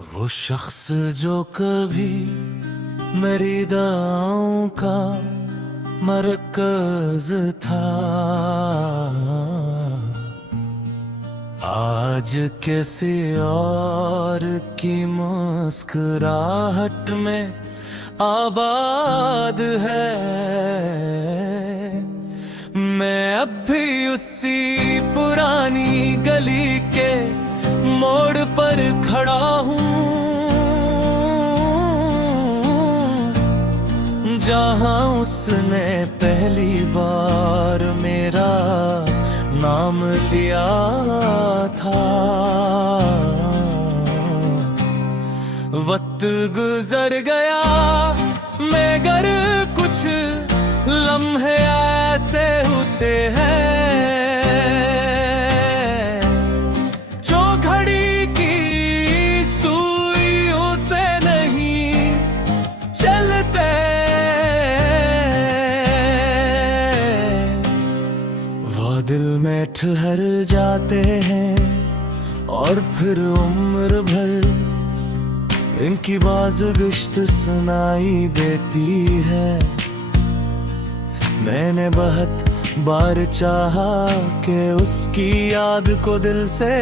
वो शख्स जो कभी मेरी दुआओं का मरकज था, आज किसी और की मुस्कुराहट में आबाद है। मैं अब भी उसी पुरानी गली के मोड़ पर खड़ा हूँ, जहाँ उसने पहली बार मेरा नाम लिया था। वक्त गुजर गया मगर कुछ लम्हे ऐसे होते हैं जो घड़ी की सुइयों से नहीं चलते। वो दिल में ठहर जाते हैं और फिर उम्र भर इनकी बाज़गश्त सुनाई देती है। मैंने बहुत बार चाहा कि उसकी याद को दिल से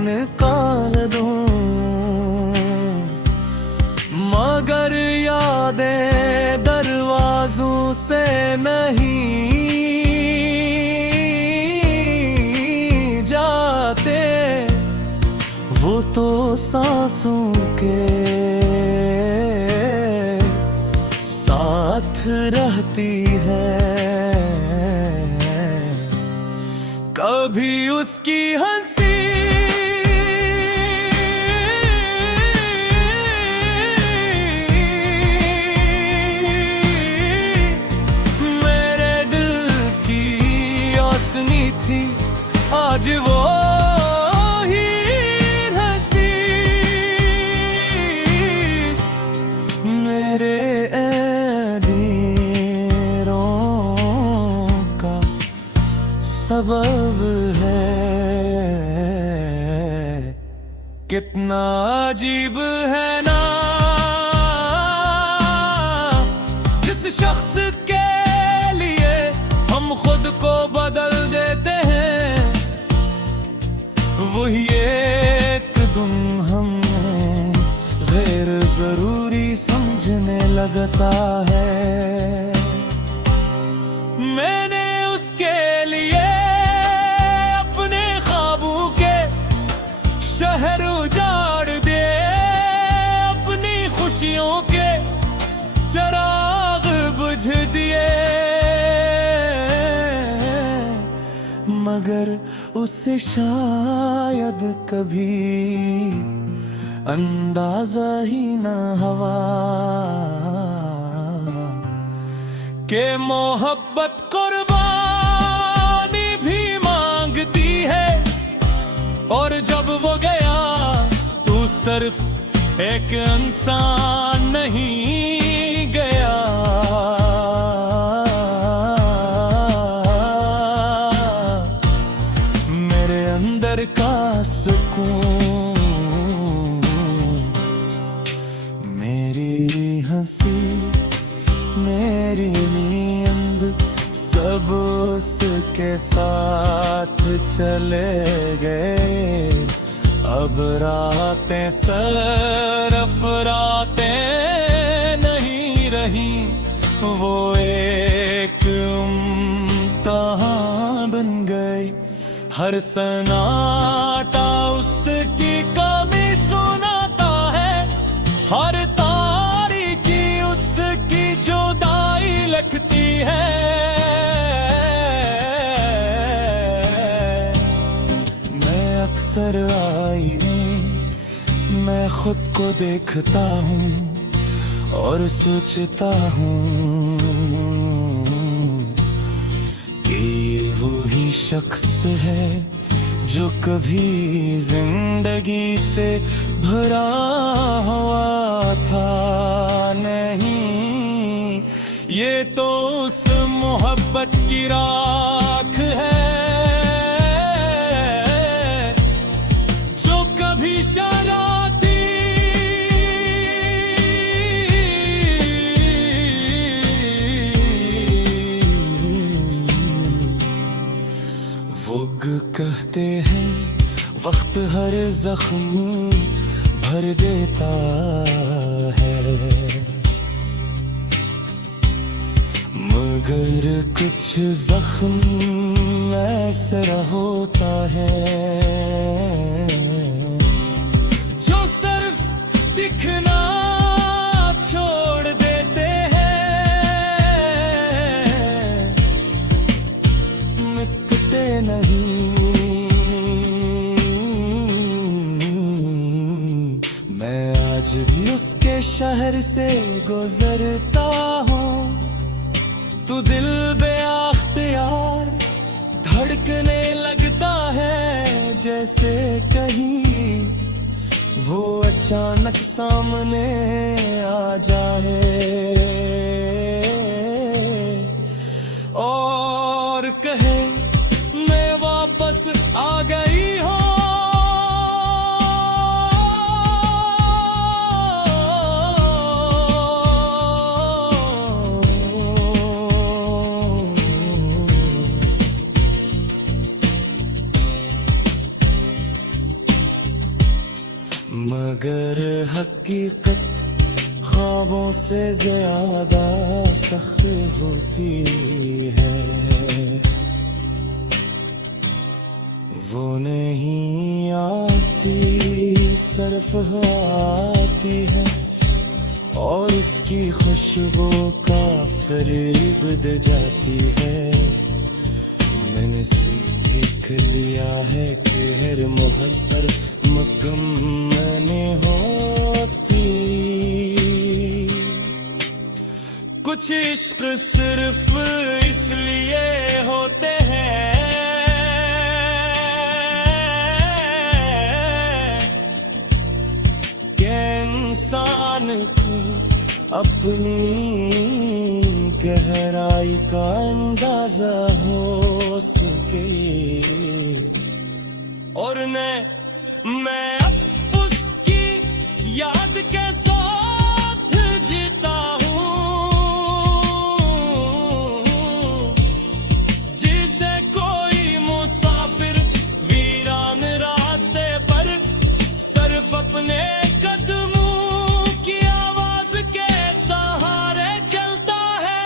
निकाल दूं, मगर यादें दरवाजों से नहीं जाते, वो तो सांसों के साथ रहती है। कभी उसकी हंसी मेरे दिल की रोशनी थी, आज वो मेरे अंधेरों का सबब है। कितना अजीब है ना जिस शख्स के लिए हम खुद को बदल देते हैं, वही एक दिन हमें गैर जरूरी समझने लगता है। मैंने उसके लिए अपने ख्वाबों के शहर उजाड़ दिए, अपनी खुशियों के चिराग बुझ दिए, मगर उसे शायद कभी अंदाजा ही न हुआ के मोहब्बत कुर्बानी भी मांगती है। और जब वो गया तो सिर्फ एक इंसान नहीं गया, मेरे अंदर का सुकून, मेरी हंसी, मेरी नींद सब उसके साथ चले गए। अब रातें सिर्फ रातें नहीं रही, वो एक इम्तिहान बन गई। हर सन्नाटा उसकी कमी सुनाता है, हर तारीकी उसकी जुदाई लगती है। मैं अक्सर आईने मैं खुद को देखता हूँ और सोचता हूँ कि वही शख्स है जो कभी जिंदगी से भरा हुआ था। नहीं, ये तो उस मोहब्बत की राख है जो कभी शरारती कहते हैं वक्त हर जख्म भर देता है, मगर कुछ जख्म ऐसा होता है जो सिर्फ दिखना छोड़ देते हैं, मिटते नहीं। मैं आज भी उसके शहर से गुजरता हूँ, तू दिल बेअख्तियार धड़कने लगता है, जैसे कहीं वो अचानक सामने आ जाए और कहे मैं वापस आ गई हूँ। मगर हकीकत ख्वाबों से ज्यादा सख्त होती है, वो नहीं आती सिर्फ आती है और उसकी खुशबू का फरेब दे जाती है। मैंने सीख लिया है कि हर मोहब्बत मुकम्मल होती, कुछ इश्क सिर्फ इसलिए होते हैं कि इंसान को अपनी गहराई का अंदाजा हो सके। और मैं अब उसकी याद के साथ जीता हूँ, जिसे कोई मुसाफिर वीरान रास्ते पर सिर्फ अपने कदमों की आवाज के सहारे चलता है।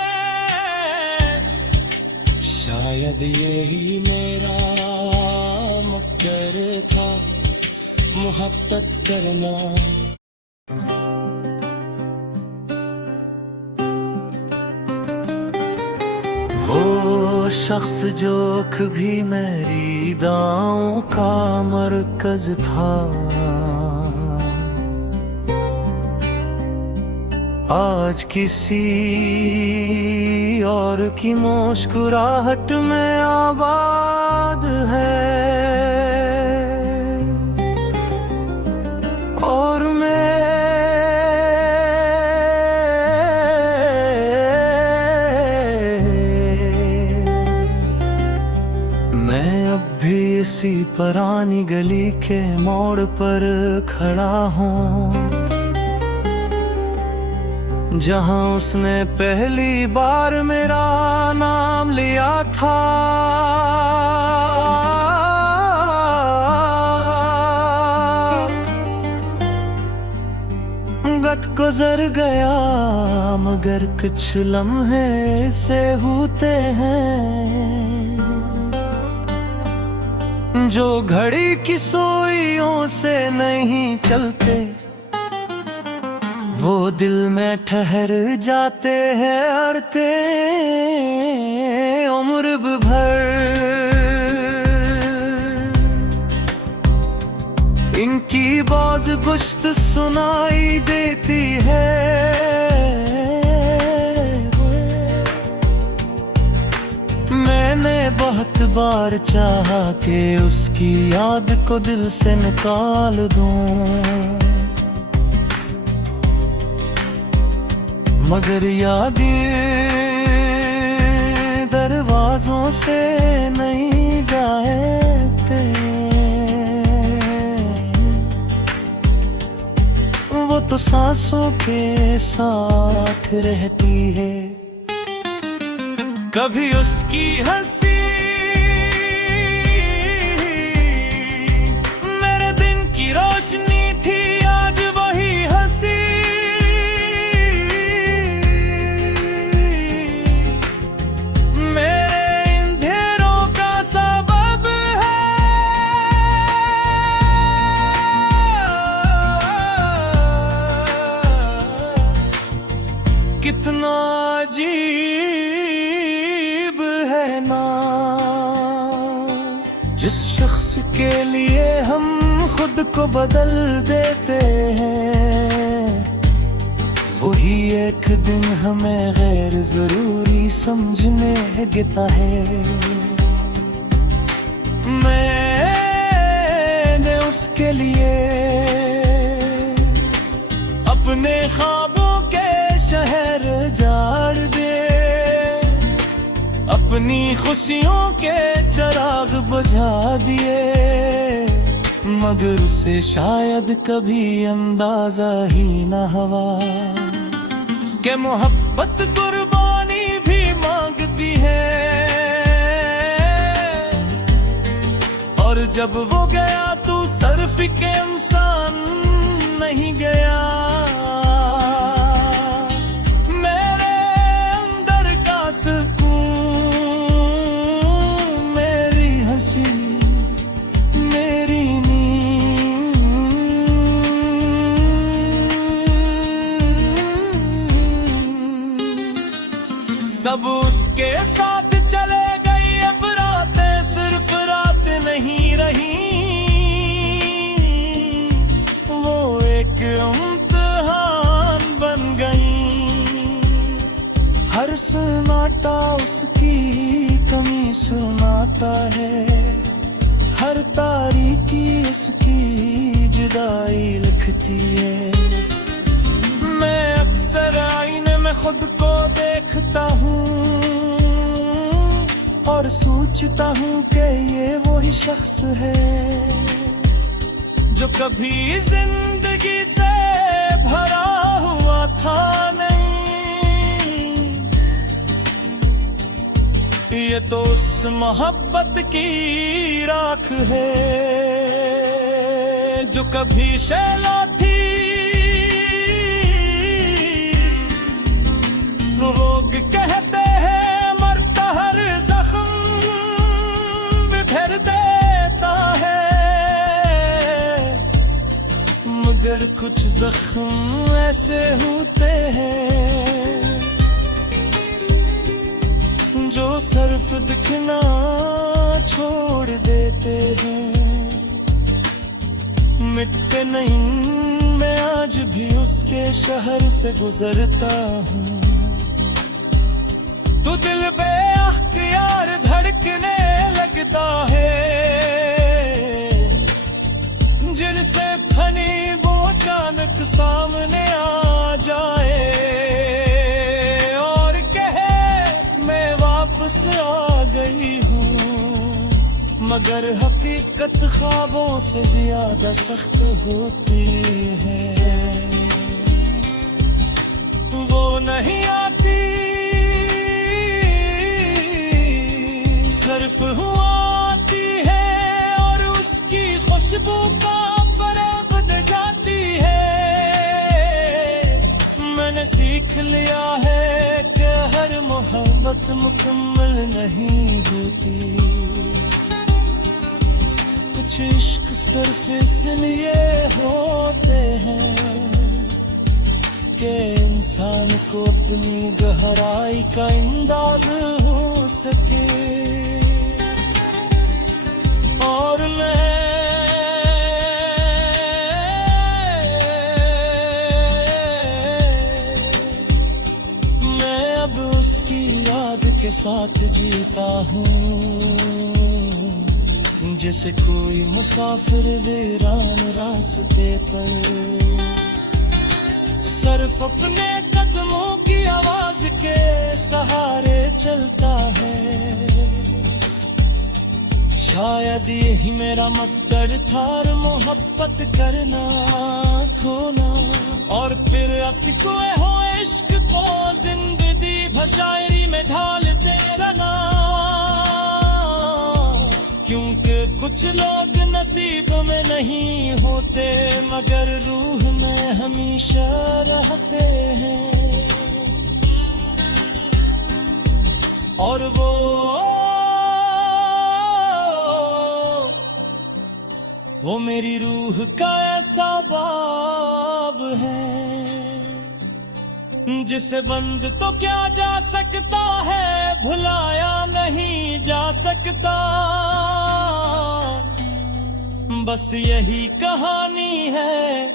शायद यही मेरा मुक़द्दर था, मोहब्बत करना। वो शख्स जो कभी मेरी दाओं का मरकज था, आज किसी और की मुस्कुराहट में आबाद है और मैं अब भी इसी पुरानी गली के मोड़ पर खड़ा हूँ, जहाँ उसने पहली बार मेरा नाम लिया था। वक्त गुजर गया मगर कुछ लम्हे से होते हैं जो घड़ी की सुइयों से नहीं चलते, वो दिल में ठहर जाते हैं अड़ते उम्र भर। इनकी बाज गुश्त सुनाई देती है, मैंने बहुत बार चाहा कि उसकी याद को दिल से निकाल दूं, मगर यादें दरवाजों से नहीं जाते, वो तो सांसों के साथ रहती है। कभी उसकी हंसी जिसके लिए हम खुद को बदल देते हैं, वही एक दिन हमें गैर जरूरी समझने लगता है। मैंने उसके लिए अपने ख्वाबों के शहर जाड़ दे, अपनी खुशियों के चिराग बुझा दिए, मगर उसे शायद कभी अंदाजा ही न हुआ कि मोहब्बत कुर्बानी भी मांगती है। और जब वो गया तो सिर्फ के इंसान नहीं गया, मेरे अंदर का सुकून, मेरी हंसी, मेरी नींद, सब उसके साथ चले गई। अब रातें सिर्फ रात नहीं रही, वो एक इम्तिहान बन गई। हर सन्नाटा उसकी कमी सुनाता है, हर तारीकी उसकी जुदाई लिखती है। मैं अक्सर आईने में खुद को देखता हूँ और सोचता हूँ कि ये वही शख्स है जो कभी जिंदगी से भरा हुआ था नहीं। ये तो उस मोहब्बत की राख है जो कभी शैला थी। लोग कहते हैं मरता हर जख्म बिखेर देता है, मगर कुछ जख्म ऐसे होते हैं जो सिर्फ दिखना छोड़ देते हैं, मिटते नहीं। मैं आज भी उसके शहर से गुजरता हूँ तो दिल बेअख्तियार धड़कने लगता है, जिनसे फनी वो अचानक सामने आ जाए और कहे मैं वापस आ गई हूँ, मगर हकीकत ख्वाबों से ज्यादा सख्त होती है। वो नहीं आती सिर्फ आती है और उसकी खुशबू का फरेब दिखाती है। मैंने सीख लिया है कि हर मोहब्बत मुकम्मल नहीं होती, कुछ इश्क सिर्फ इसलिए होते हैं कि इंसान को अपनी गहराई का अंदाज हो सके। और मैं अब उसकी याद के साथ जीता हूँ, जैसे कोई मुसाफिर वीरान रास्ते पर सिर्फ अपने कदमों की आवाज के सहारे चलता है। शायद यही मेरा मकसद था, मोहब्बत करना खोना और फिर अस्कोए हो इश्क को जिंदगी भशायरी में ढालते रहना। क्योंकि कुछ लोग नसीब में नहीं होते मगर रूह में हमेशा रहते हैं। और वो मेरी रूह का ऐसा बाब है जिसे बंद तो क्या जा सकता है, भुलाया नहीं जा सकता। बस यही कहानी है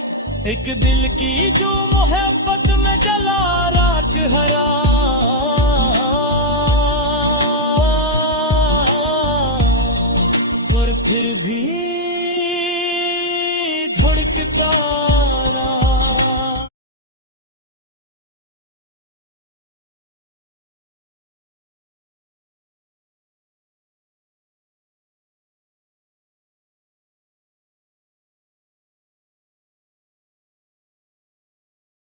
एक दिल की जो मोहब्बत में जला रात हरा। और फिर भी धड़कता